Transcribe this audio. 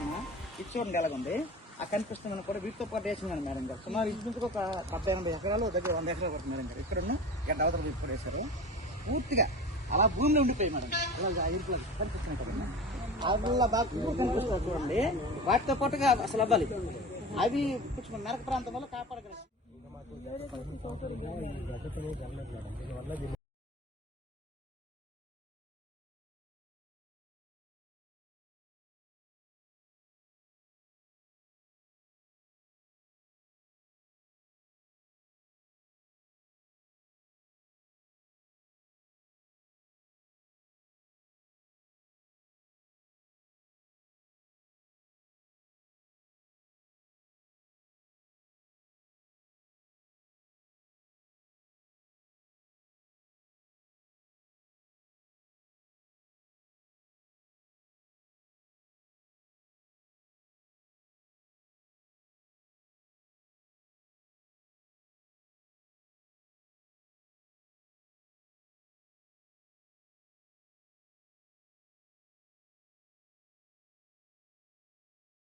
అన్న ఇది చూడండి ఎలాగుంది ఆ కనిపిస్తుంది కూడా వీటితో పాటు వేసింది కానీ మేడం గారు సుమారు ఇంచుమించుకు ఒక 70-80 ఎకరాలు దగ్గర 100 ఎకరాలు పడుతుంది మేడం గారు. ఇక్కడ గడ్డ అవతల వీపు కూడా వేశారు పూర్తిగా అలా భూమిలో ఉండిపోయి మేడం ఇలా ఇరుకులు కనిపిస్తున్నాయి కదన్నా అలా బాగా కనిపిస్తుంది చూడండి. వాటితో పాటుగా అసలు అవ్వాలి అవి కొంచెం నరక ప్రాంతం వల్ల కాపాడగలరు.